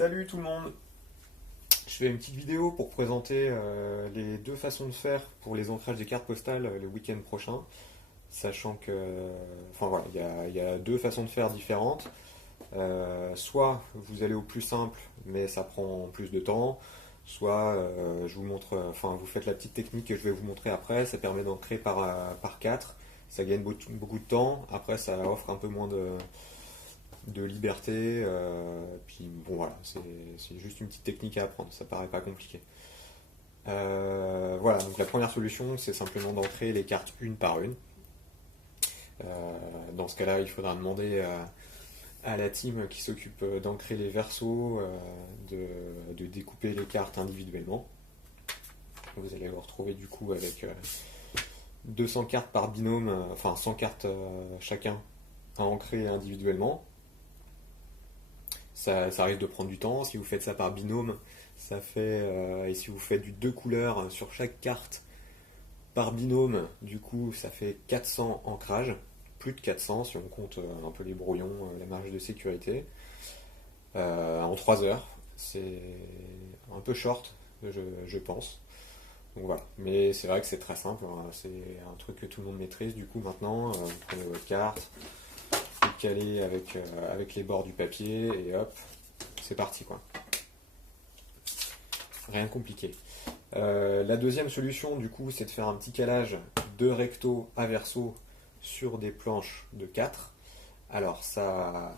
Salut tout le monde! Je fais une petite vidéo pour présenter les deux façons de faire pour les ancrages des cartes postales le week-end prochain, sachant que, enfin voilà, il y a deux façons de faire différentes. Soit vous allez au plus simple, mais ça prend plus de temps, soit je vous montre, enfin vous faites la petite technique que je vais vous montrer après, ça permet d'ancrer par 4, ça gagne beaucoup de temps, après ça offre un peu moins de liberté. Puis bon voilà, c'est juste une petite technique à apprendre, ça paraît pas compliqué. Voilà, donc la première solution, c'est simplement d'ancrer les cartes une par une. Dans ce cas-là, il faudra demander à la team qui s'occupe d'ancrer les versos de découper les cartes individuellement. Vous allez vous retrouver du coup avec 200 cartes par binôme, enfin 100 cartes chacun à ancrer individuellement. Ça risque de prendre du temps. Si vous faites ça par binôme, ça fait. Et si vous faites du deux couleurs sur chaque carte par binôme, du coup, ça fait 400 ancrages. Plus de 400 si on compte un peu les brouillons, la marge de sécurité. En 3 heures. C'est un peu short, je pense. Donc voilà. Mais c'est vrai que c'est très simple, hein. C'est un truc que tout le monde maîtrise. Du coup, maintenant, vous prenez votre carte, vous calez avec les bords du papier et hop, c'est parti quoi. Rien de compliqué. La deuxième solution du coup c'est de faire un petit calage de recto à verso sur des planches de 4. Alors ça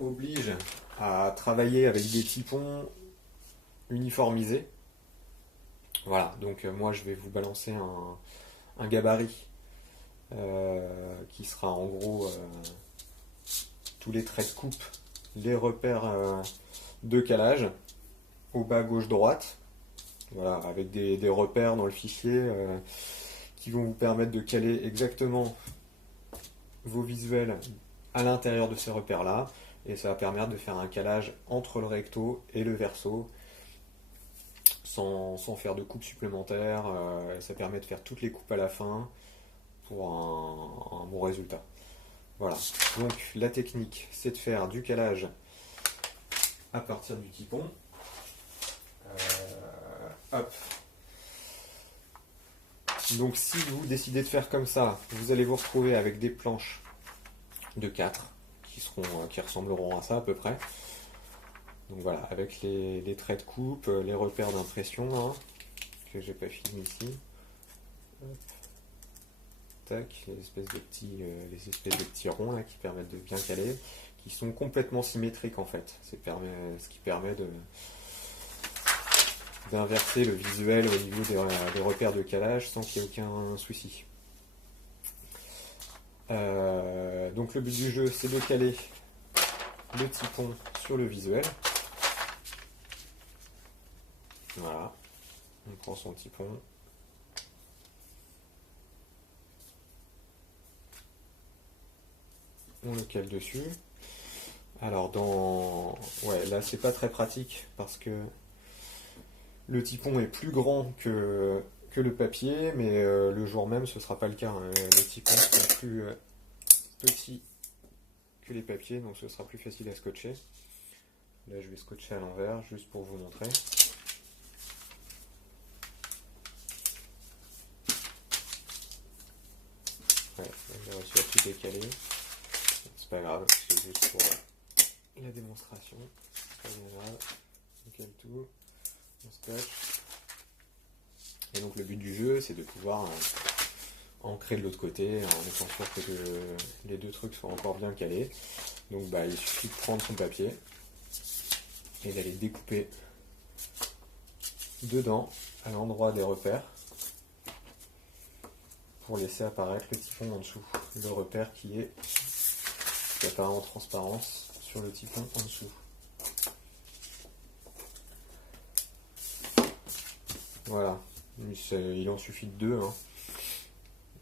oblige à travailler avec des typons uniformisés. Voilà, donc moi je vais vous balancer un gabarit qui sera en gros tous les traits de coupe, les repères de calage, au bas gauche droite, voilà, avec des repères dans le fichier qui vont vous permettre de caler exactement vos visuels à l'intérieur de ces repères là, et ça va permettre de faire un calage entre le recto et le verso sans faire de coupe supplémentaire, et ça permet de faire toutes les coupes à la fin pour un bon résultat. Voilà, donc la technique c'est de faire du calage à partir du typon. Hop. Donc si vous décidez de faire comme ça, vous allez vous retrouver avec des planches de 4 qui ressembleront à ça à peu près. Donc voilà, avec les traits de coupe, les repères d'impression hein, que j'ai pas filmé ici. Hop. Tac, les espèces de petits ronds là, qui permettent de bien caler, qui sont complètement symétriques en fait. Ce qui permet d'inverser le visuel au niveau des repères de calage sans qu'il n'y ait aucun souci. Donc le but du jeu c'est de caler le typon sur le visuel. Voilà, on prend son typon. On le cale dessus. Alors ouais, là c'est pas très pratique parce que le typon est plus grand que le papier, mais le jour même ce sera pas le cas, hein. Les typons sont plus petits que les papiers, donc ce sera plus facile à scotcher. Là je vais scotcher à l'envers juste pour vous montrer. Ouais, j'ai réussi à tout décaler. C'est pas grave, c'est juste pour la démonstration. C'est pas bien grave. On cale tout, on scotche. Et donc le but du jeu c'est de pouvoir ancrer de l'autre côté en étant sûr que les deux trucs soient encore bien calés. Donc il suffit de prendre son papier et d'aller découper dedans à l'endroit des repères pour laisser apparaître le typon en dessous. Le repère qui apparaît en transparence sur le typon en dessous. Voilà, il en suffit de 2. Hein.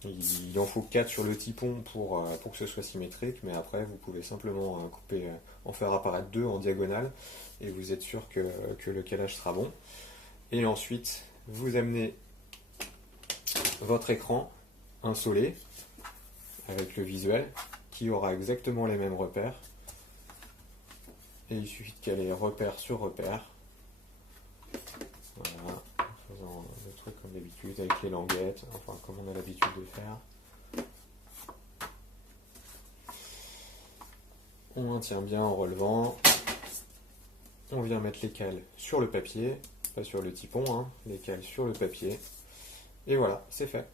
Il en faut 4 sur le typon pour que ce soit symétrique, mais après vous pouvez simplement en faire apparaître 2 en diagonale et vous êtes sûr que le calage sera bon. Et ensuite, vous amenez votre écran insolé avec le visuel qui aura exactement les mêmes repères. Et il suffit de caler repère sur repère. Voilà, en faisant le truc comme d'habitude avec les languettes, enfin comme on a l'habitude de faire. On maintient bien en relevant. On vient mettre les cales sur le papier, pas sur le typon, hein, les cales sur le papier. Et voilà, c'est fait.